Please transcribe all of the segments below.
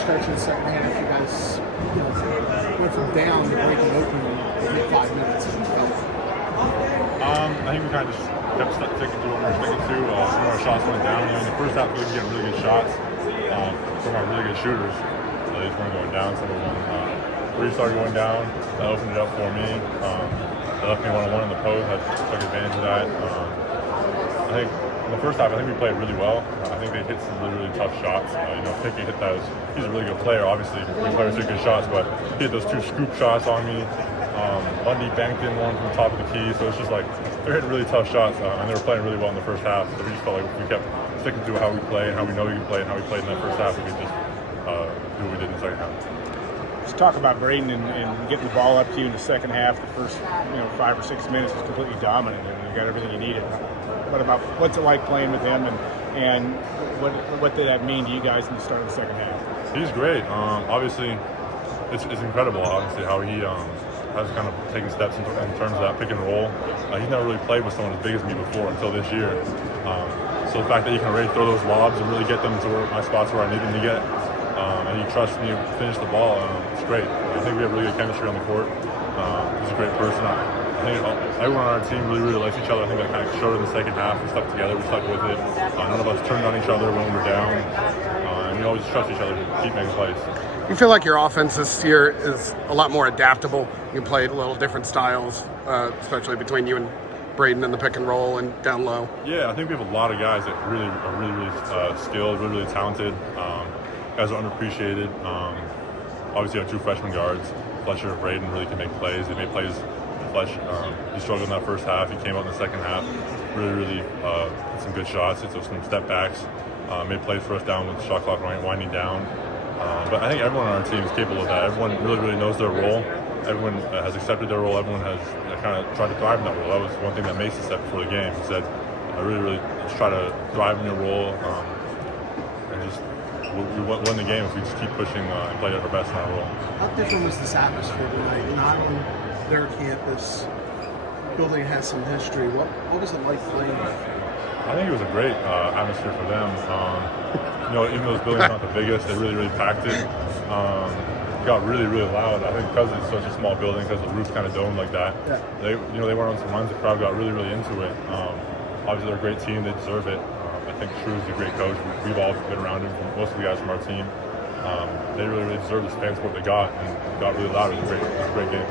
stretch in the second half, you guys went from down to breaking open in 5 minutes. I think we kind of just kept sticking to what we were sticking to. Some of our shots went down. In the first half, we were getting really good shots from our really good shooters. They just weren't going down. Some of them three started going down. That opened it up for me. That left me one-on-one in the post. I took advantage of that. I think in the first half, I think we played really well. I think they hit some really, really tough shots. Pickey hit those. He's a really good player. Obviously, we players hit good shots, but he hit those 2 scoop shots on me. Bundy banked in one from the top of the key, so it's just like they're hitting really tough shots, and they were playing really well in the first half. So we just felt like we kept sticking to how we play and how we know we can play and how we played in that first half. We could just do what we did in the second half. Let's talk about Braden and getting the ball up to you in the second half. The first 5 or 6 minutes was completely dominant, and you got everything you needed. What's it like playing with him, and what did that mean to you guys in the start of the second half? He's great. Obviously, it's incredible. Obviously, how he has kind of taken steps in terms of that pick and roll. He's never really played with someone as big as me before until this year. So the fact that he can already throw those lobs and really get them to my spots where I need them to get, and he trusts me to finish the ball, it's great. I think we have really good chemistry on the court. He's a great person. I think everyone on our team really, really likes each other. I think that kind of showed in the second half. We stuck together, we stuck with it. None of us turned on each other when we were down. And we always trust each other to keep making plays. You feel like your offense this year is a lot more adaptable. You play a little different styles, especially between you and Braden in the pick and roll and down low. Yeah, I think we have a lot of guys that are really skilled, really talented. Guys are underappreciated. Obviously, our 2 freshman guards, Fletcher and Braden, really can make plays. They made plays. Fletch, he struggled in that first half. He came out in the second half, really hit some good shots. Hit some step backs. Made plays for us down with the shot clock winding down. But I think everyone on our team is capable of that. Everyone really knows their role. Everyone has accepted their role. Everyone has kind of tried to thrive in that role. That was one thing that Mason said before the game. He said, really just try to thrive in your role and just we win the game if we just keep pushing and play at our best in our role. How different was this atmosphere tonight? Not on their campus. Building has some history. What was it like playing there? I think it was a great atmosphere for them. Even though this building's not the biggest, they really packed it. It got really loud. I think because it's such a small building, because the roof's kind of domed like that. Yeah. They went on some runs. The crowd got really into it. Obviously, they're a great team. They deserve it. I think Shrew's a great coach. We've all been around him. Most of the guys from our team. They really deserve the fan support they got, and it got really loud. It was a great game.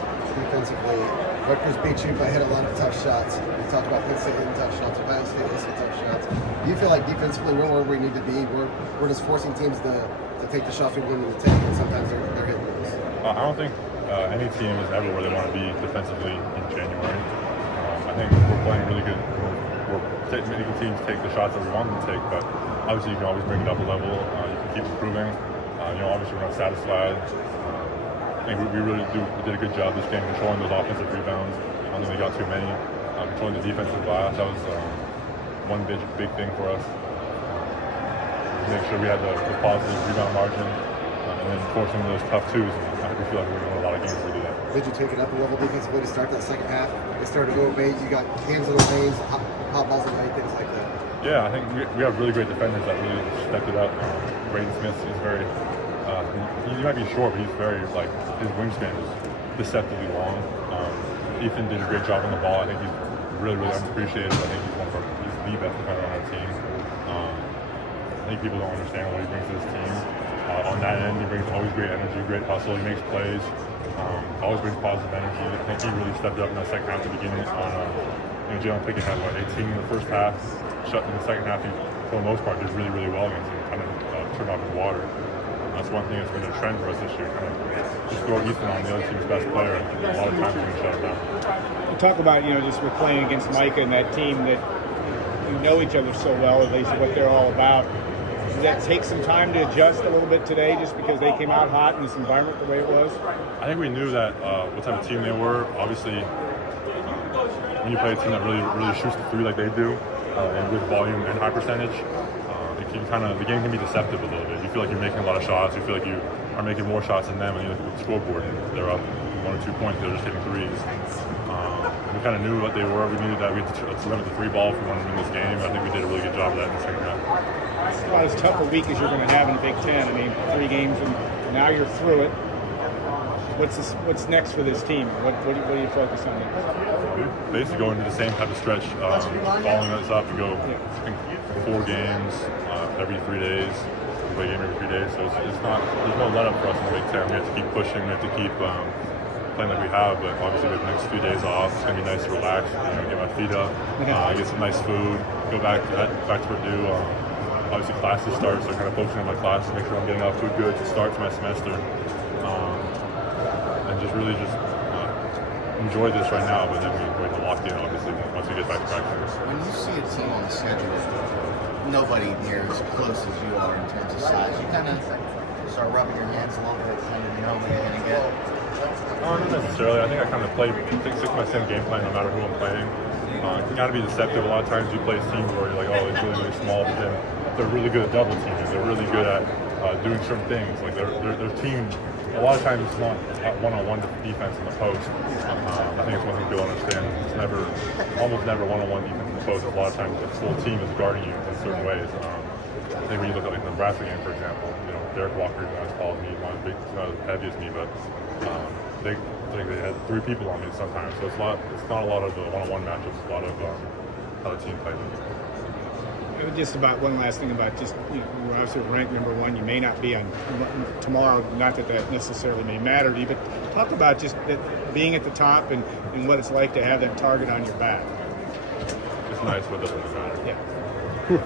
Defensively, Rutgers beat you by hit a lot of tough shots. You talked about Penn State hitting tough shots, Ohio State hitting tough shots. Do you feel like defensively we're where we need to be? We're just forcing teams to take the shots we want them to take, and sometimes they're hitting those. I don't think any team is ever where they want to be defensively in January. I think we're playing really good. We're making teams take the shots that we want them to take, but obviously you can always bring it up a level. You can keep improving. Obviously we're not satisfied. I think we did a good job this game controlling those offensive rebounds. I don't think they got too many. Controlling the defensive glass, that was one big thing for us. Make sure we had the positive rebound margin, and then forcing those tough twos. And we feel like we're going to win a lot of games if we do that. Did you take it up a level defensively to start that second half? They started to go away. You got hands in the lanes, hot balls in the night, things like that. Yeah, I think we have really great defenders that really stepped it up. Braden Smith is very. He might be short, but he's very his wingspan is deceptively long. Ethan did a great job on the ball. I think he's really unappreciated. I think he's the best defender on our team. I think people don't understand what he brings to this team. On that end, he brings always great energy, great hustle. He makes plays. Always brings positive energy. I think he really stepped up in that second half at the beginning. Jalen Pickett had 18 in the first half. Shut in the second half. He, for the most part, did really well against him. Kind of turned off his water. That's one thing that's been a trend for us this year. Kind of just throw Ethan on the other team's best player, and a lot of times we're going to shut him down. You talk about just with playing against Micah and that team that you know each other so well, at least what they're all about. Did that take some time to adjust a little bit today, just because they came out hot in this environment the way it was? I think we knew that what type of team they were. Obviously, when you play a team that really shoots the three like they do, and with volume and high percentage, the game can be deceptive a little bit. You feel like you're making a lot of shots. You feel like you are making more shots than them, and you look at the scoreboard and they're up 1 or 2 points. They were just hitting threes. We kind of knew what they were. We knew that we had to limit the three ball if we wanted to win this game. I think we did a really good job of that in the second half. It's about as tough a week as you're going to have in the Big Ten. I mean, 3 games and now you're through it. What's next for this team? What do you focus on next? We basically go into the same type of stretch, following us up. We go, I think, 4 games every 3 days. We play a game every 3 days, so it's not. There's no let up for us in the Big Ten. We have to keep pushing. We have to keep playing like we have. But obviously, with the next few days off, it's gonna be nice to relax. Get my feet up, get some nice food, go back to Purdue. Obviously, classes start, so I'm kind of focusing on my classes, make sure I'm getting off to a good start to my semester. And just really enjoy this right now, but then we go into lockdown, obviously, once we get back to practice. When you see a team on the schedule, nobody near as close as you are in terms of size, you kind of start rubbing your hands a little bit, kind of know what you're going to get. Not necessarily. I think I kind of stick to my same game plan no matter who I'm playing. It can kind of be deceptive. A lot of times you play teams where you're like, oh, it's really, really small, but then they're really good at double teaming. They're really good at doing certain things. Like their team, a lot of times it's not one-on-one defense in the post. I think it's one thing people understand. It's almost never one-on-one defense in the post. A lot of times the full team is guarding you in certain ways. I think when you look at like the Nebraska game, for example, Derek Walker is not as tall as me, not as heavy as me, but they had 3 people on me sometimes. So it's not a lot of the one-on-one matchups. It's a lot of how the team plays. Just about one last thing about just, we're obviously ranked number 1. You may not be on tomorrow, not that necessarily may matter to you, but talk about just that being at the top and what it's like to have that target on your back. It's nice, but it doesn't matter. Yeah.